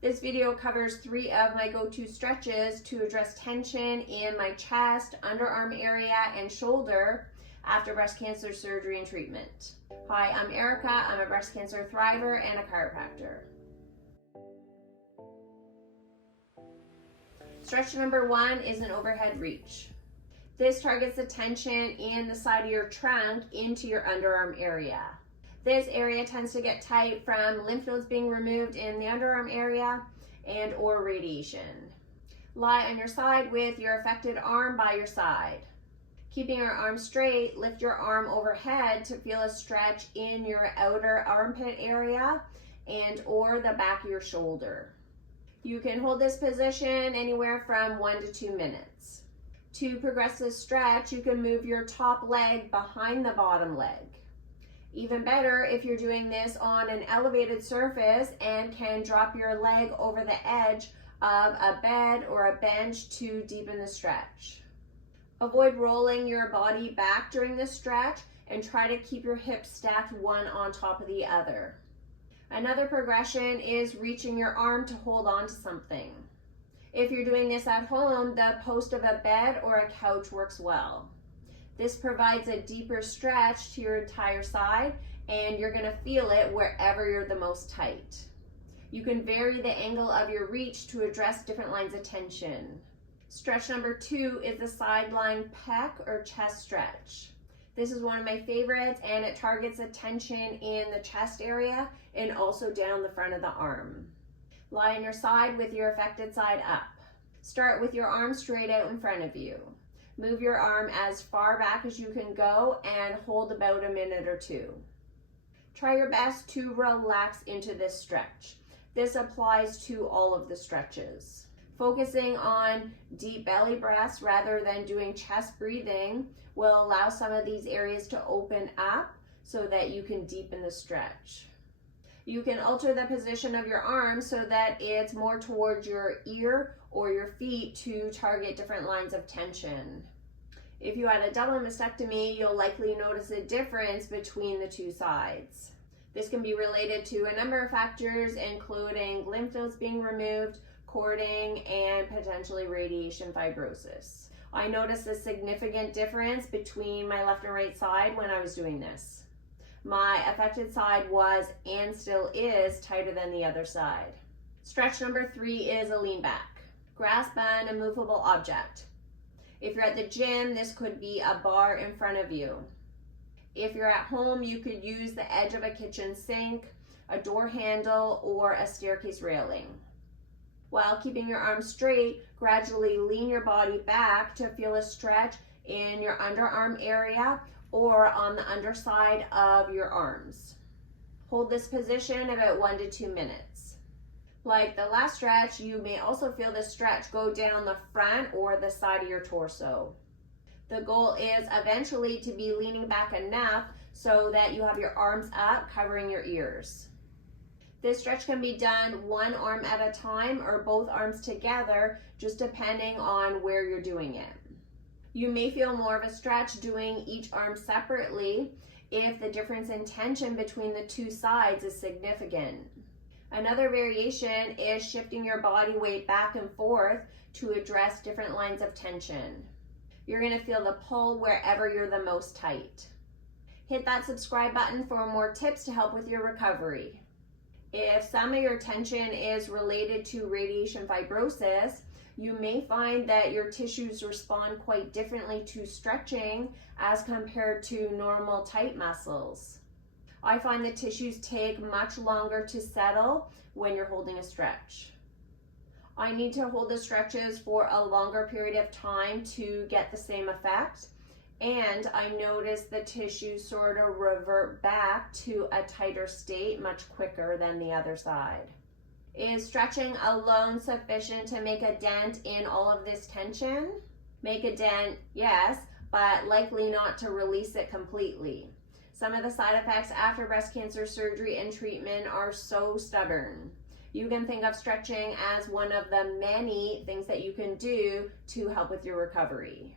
This video covers 3 of my go-to stretches to address tension in my chest, underarm area, and shoulder after breast cancer surgery and treatment. Hi, I'm Erica. I'm a breast cancer thriver and a chiropractor. Stretch number 1 is an overhead reach. This targets the tension in the side of your trunk into your underarm area. This area tends to get tight from lymph nodes being removed in the underarm area and or radiation. Lie on your side with your affected arm by your side. Keeping your arm straight, lift your arm overhead to feel a stretch in your outer armpit area and or the back of your shoulder. You can hold this position anywhere from 1 to 2 minutes. To progress this stretch, you can move your top leg behind the bottom leg. Even better if you're doing this on an elevated surface and can drop your leg over the edge of a bed or a bench to deepen the stretch. Avoid rolling your body back during this stretch and try to keep your hips stacked one on top of the other. Another progression is reaching your arm to hold on to something. If you're doing this at home, the post of a bed or a couch works well. This provides a deeper stretch to your entire side, and you're gonna feel it wherever you're the most tight. You can vary the angle of your reach to address different lines of tension. Stretch number 2 is the Side-lying Pec or chest stretch. This is one of my favorites, and it targets the tension in the chest area and also down the front of the arm. Lie on your side with your affected side up. Start with your arm straight out in front of you. Move your arm as far back as you can go and hold about a minute or 2. Try your best to relax into this stretch. This applies to all of the stretches. Focusing on deep belly breaths rather than doing chest breathing will allow some of these areas to open up so that you can deepen the stretch. You can alter the position of your arm so that it's more towards your ear or your feet to target different lines of tension. If you had a double mastectomy, you'll likely notice a difference between the 2 sides. This can be related to a number of factors, including lymph nodes being removed, cording, and potentially radiation fibrosis. I noticed a significant difference between my left and right side when I was doing this. My affected side was and still is tighter than the other side. Stretch number 3 is a lean back. Grasp an immovable object. If you're at the gym, this could be a bar in front of you. If you're at home, you could use the edge of a kitchen sink, a door handle, or a staircase railing. While keeping your arms straight, gradually lean your body back to feel a stretch in your underarm area or on the underside of your arms. Hold this position about 1 to 2 minutes. Like the last stretch, you may also feel the stretch go down the front or the side of your torso. The goal is eventually to be leaning back enough so that you have your arms up covering your ears. This stretch can be done one arm at a time or both arms together, just depending on where you're doing it. You may feel more of a stretch doing each arm separately if the difference in tension between the 2 sides is significant. Another variation is shifting your body weight back and forth to address different lines of tension. You're going to feel the pull wherever you're the most tight. Hit that subscribe button for more tips to help with your recovery. If some of your tension is related to radiation fibrosis, you may find that your tissues respond quite differently to stretching as compared to normal tight muscles. I find the tissues take much longer to settle when you're holding a stretch. I need to hold the stretches for a longer period of time to get the same effect, and I notice the tissues sort of revert back to a tighter state much quicker than the other side. Is stretching alone sufficient to make a dent in all of this tension? Make a dent, yes, but likely not to release it completely. Some of the side effects after breast cancer surgery and treatment are so stubborn. You can think of stretching as one of the many things that you can do to help with your recovery.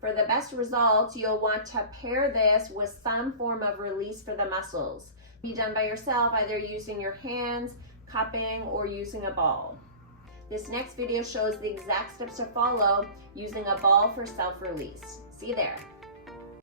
For the best results, you'll want to pair this with some form of release for the muscles. Be done by yourself, either using your hands, cupping, or using a ball. This next video shows the exact steps to follow using a ball for self-release. See you there.